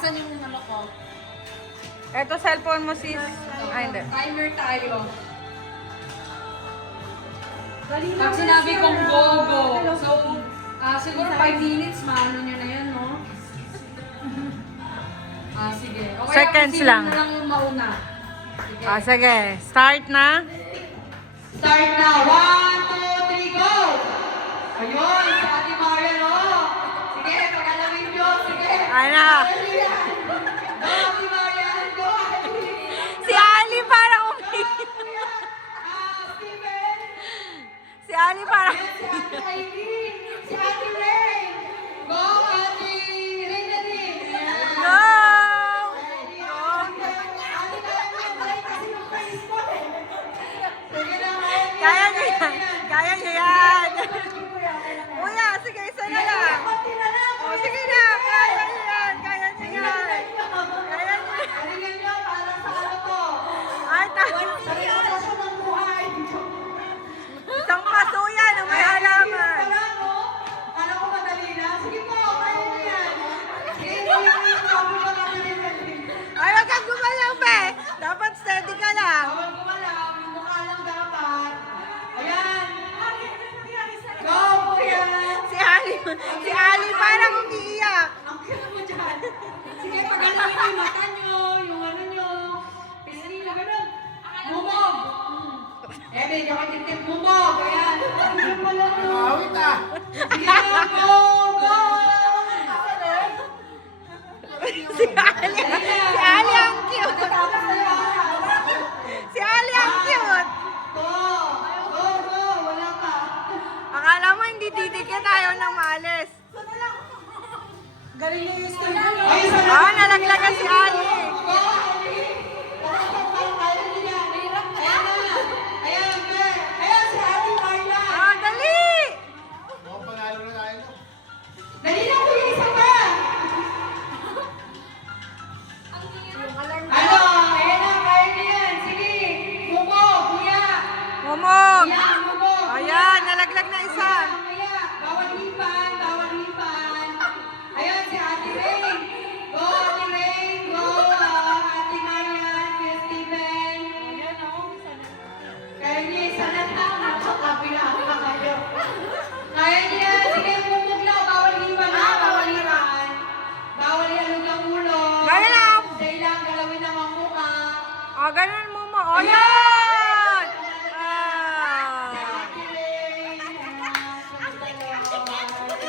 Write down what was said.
Asan yung ano ko? Eto cellphone mo sis. Ay, hindi. Timer tayo. Pag sinabi kong go, go. So, siguro 5 minutes, maano nyo na yan, no? Sige. Okay, Seconds lang. na lang yung mauna. Sige. Sige. Start na. Start na. 1, 2, 3, go! Ayun, si Ate Maria, no? Sige, pag-alawin nyo. Sige. Ano? Go, Ate Maria. Go, Ate. Si Ali parang Steven. Si Ali parang Si Ate Aileen. Si Ate Ray. Go, Ate Ray na din. Go! Kaya niyo yan. Kaya niyo yan. Kuya, sige, isa na lang. O, sige na. Kaya niyo yan. Kaya niyo yan. Kaya niyo yan. Ay, isang paso yan ang may halaman. Ay, wag kang gumalaw, be. Dapat steady ka lang. Si Ali parang umiiyak. Sige, pag-alawin yung mata nyo, yung ano nyo. Pisali na ganun. Bumog! Ebe, yung kitip bumog. Ayan. Awit ah! Sige, go, go! Si Ali ang cute. Tapos na yan. Si Ali ang cute. Go, go, go. Wala ka. Akala mo hindi didikit, ayaw nang maalis. Galing na yung style. Ay, Nalaglagan si Ali.